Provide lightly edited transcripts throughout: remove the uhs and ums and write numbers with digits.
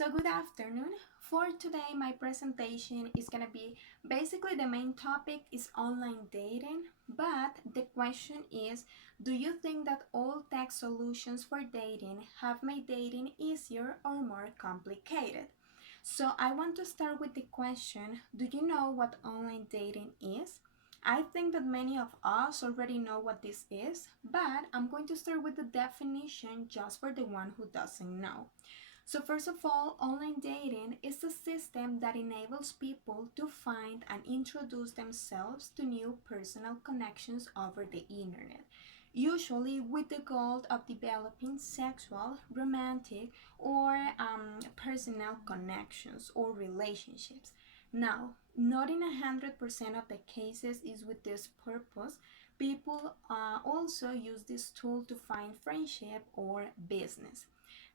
So good afternoon. For today, my presentation is going to be basically the main topic is online dating, but the question is, do you think that all tech solutions for dating have made dating easier or more complicated? So I want to start with the question, do you know what online dating is? I think that many of us already know what this is, but I'm going to start with the definition just for the one who doesn't know. So, first of all, online dating is a system that enables people to find and introduce themselves to new personal connections over the internet, usually with the goal of developing sexual, romantic, or personal connections or relationships. Now, not in 100% of the cases is with this purpose. People also use this tool to find friendship or business.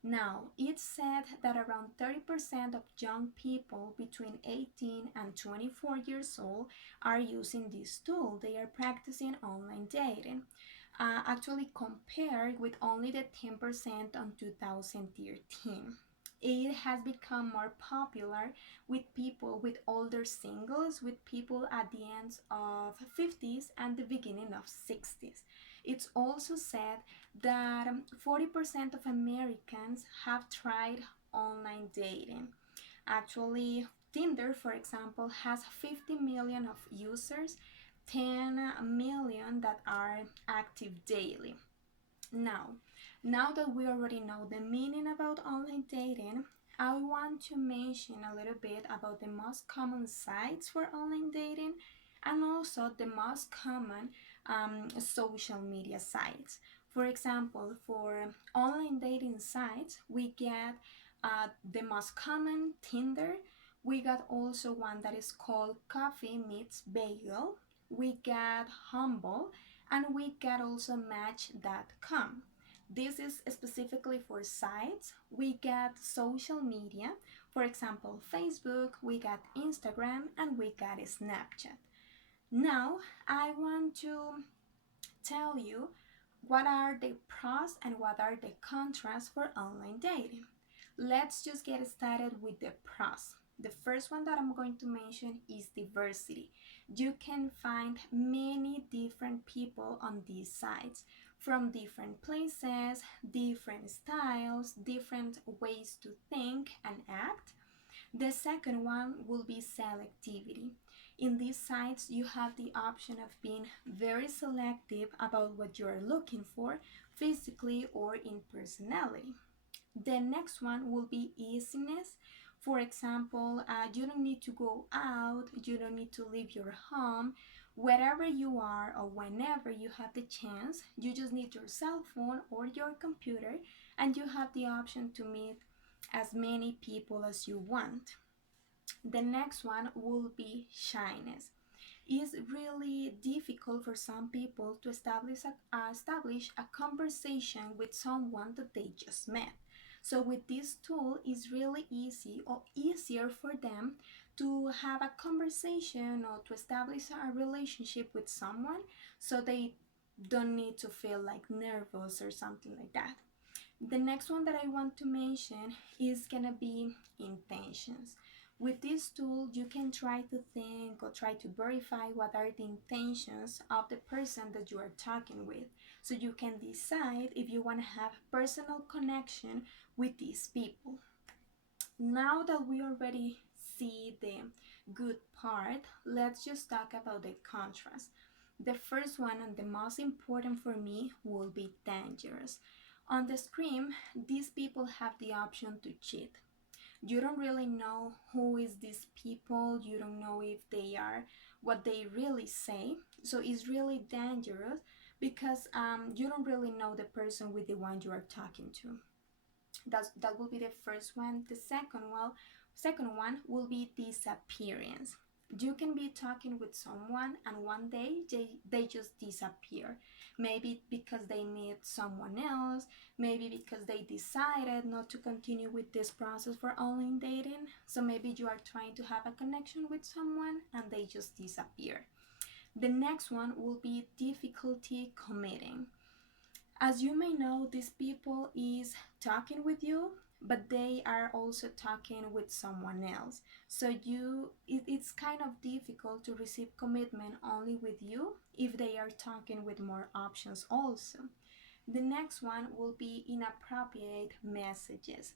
Now, it's said that around 30% of young people between 18 and 24 years old are using this tool. They are practicing online dating, actually compared with only the 10% on 2013. It has become more popular with people with older singles, with people at the end of 50s and the beginning of 60s. It's also said that 40% of Americans have tried online dating. Actually, Tinder, for example, has 50 million of users, 10 million that are active daily. Now, now that we already know the meaning about online dating, I want to mention a little bit about the most common sites for online dating and also the most common social media sites. For example, for online dating sites, we get the most common Tinder. We got also one that is called Coffee Meets Bagel. We got Humble, and we got also Match.com. This is specifically for sites. We got social media, for example, Facebook, we got Instagram, and we got Snapchat. Now, I want to tell you what are the pros and what are the contras for online dating. Let's just get started with the pros. The first one that I'm going to mention is diversity. You can find many different people on these sites from different places, different styles, different ways to think and act. The second one will be selectivity. In these sites, you have the option of being very selective about what you are looking for, physically or in personality. The next one will be easiness. For example, you don't need to go out, you don't need to leave your home. Wherever you are or whenever you have the chance, you just need your cell phone or your computer, and you have the option to meet as many people as you want. The next one will be shyness. It's really difficult for some people to establish a conversation with someone that they just met. So with this tool, it's really easy or easier for them to have a conversation or to establish a relationship with someone, so they don't need to feel like nervous or something like that. The next one that I want to mention is gonna be intentions. With this tool, you can try to think or try to verify what are the intentions of the person that you are talking with. So you can decide if you want to have personal connection with these people. Now that we already see the good part, let's just talk about the contrast. The first one and the most important for me will be dangerous. On the screen, these people have the option to cheat. You don't really know who is these people, you don't know if they are what they really say, so it's really dangerous because you don't really know the person with the one you are talking to. That will be the first one. The second one will be disappearance. You can be talking with someone and one day they just disappear. Maybe because they meet someone else, maybe because they decided not to continue with this process for online dating. So maybe you are trying to have a connection with someone and they just disappear. The next one will be difficulty committing. As you may know, these people is talking with you, but they are also talking with someone else. So it's kind of difficult to receive commitment only with you if they are talking with more options also. The next one will be inappropriate messages.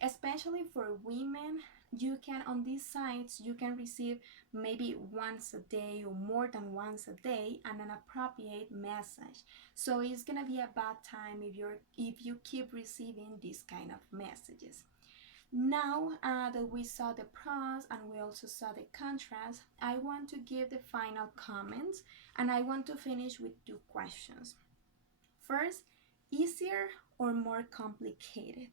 Especially for women, you can on these sites you can receive maybe once a day or more than once a day an inappropriate message. So it's gonna be a bad time if you keep receiving these kind of messages. Now that we saw the pros and we also saw the contrast, I want to give the final comments and I want to finish with two questions. First, easier or more complicated?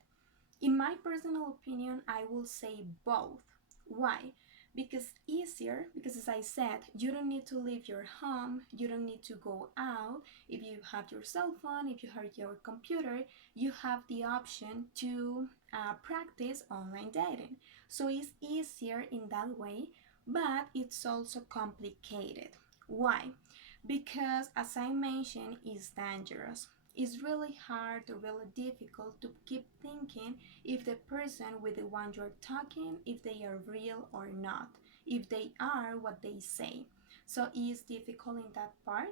In my personal opinion, I will say both. Why? Because easier, because as I said, you don't need to leave your home, you don't need to go out. If you have your cell phone, if you have your computer, you have the option to practice online dating. So it's easier in that way, but it's also complicated. Why? Because as I mentioned, it's dangerous. It's really hard or really difficult to keep thinking if the person with the one you're talking, if they are real or not, if they are what they say. So it's difficult in that part.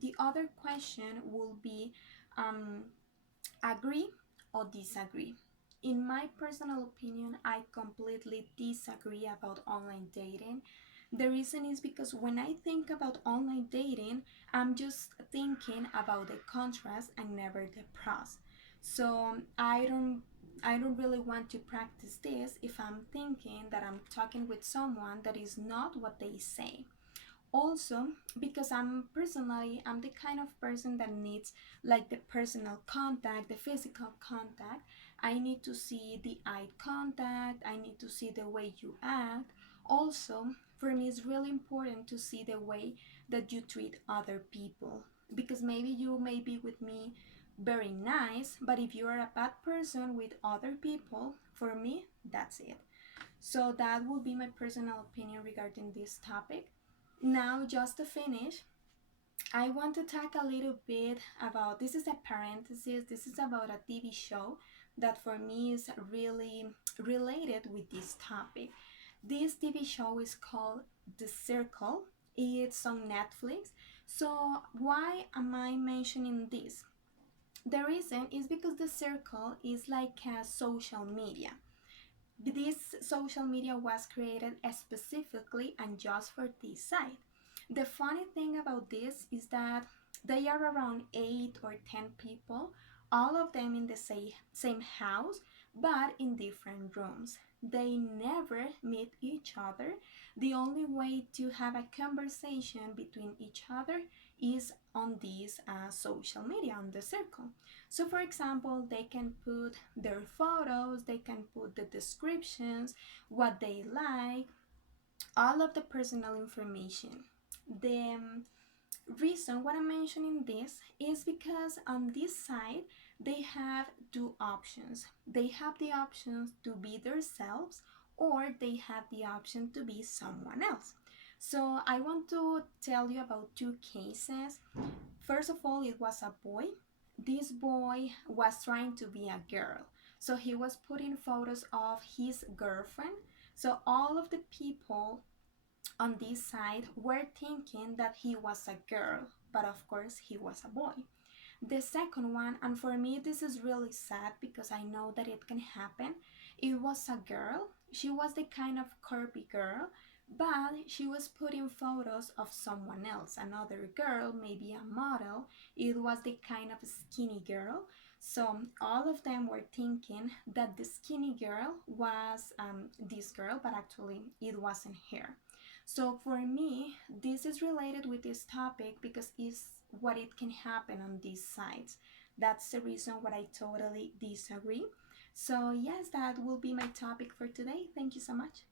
The other question will be um, agree or disagree. In my personal opinion, I completely disagree about online dating. The reason is because when I think about online dating, I'm just thinking about the contrast and never the pros. So I don't really want to practice this if I'm thinking that I'm talking with someone that is not what they say. Also because I'm the kind of person that needs like the personal contact, the physical contact. I need to see the eye contact, I need to see the way you act. Also, for me it's really important to see the way that you treat other people, because maybe you may be with me very nice, but if you are a bad person with other people, for me that's it. So that will be my personal opinion regarding this topic. Now, just to finish, I want to talk a little bit about, this is a parenthesis, this is about a TV show that for me is really related with this topic. This TV show is called The Circle. It's on Netflix. So, why am I mentioning this? The reason is because The Circle is like a social media. This social media was created specifically and just for this site. The funny thing about this is that they are around 8 or 10 people, all of them in the same house, but in different rooms. They never meet each other. The only way to have a conversation between each other is on this social media, on the circle. So, for example, they can put their photos, they can put the descriptions, what they like, all of the personal information. The reason why I'm mentioning this is because on this side they have two options. They have the options to be themselves or they have the option to be someone else. So I want to tell you about two cases. First of all, it was a boy. This boy was trying to be a girl. So he was putting photos of his girlfriend. So all of the people on this side were thinking that he was a girl, but of course he was a boy. The second one, and for me this is really sad because I know that it can happen, it was a girl. She was the kind of curvy girl, but she was putting photos of someone else, another girl, maybe a model. It was the kind of skinny girl. So all of them were thinking that the skinny girl was this girl, but actually it wasn't her. So for me, this is related with this topic because it's what it can happen on these sites. That's the reason why I totally disagree. So yes, that will be my topic for today. Thank you so much.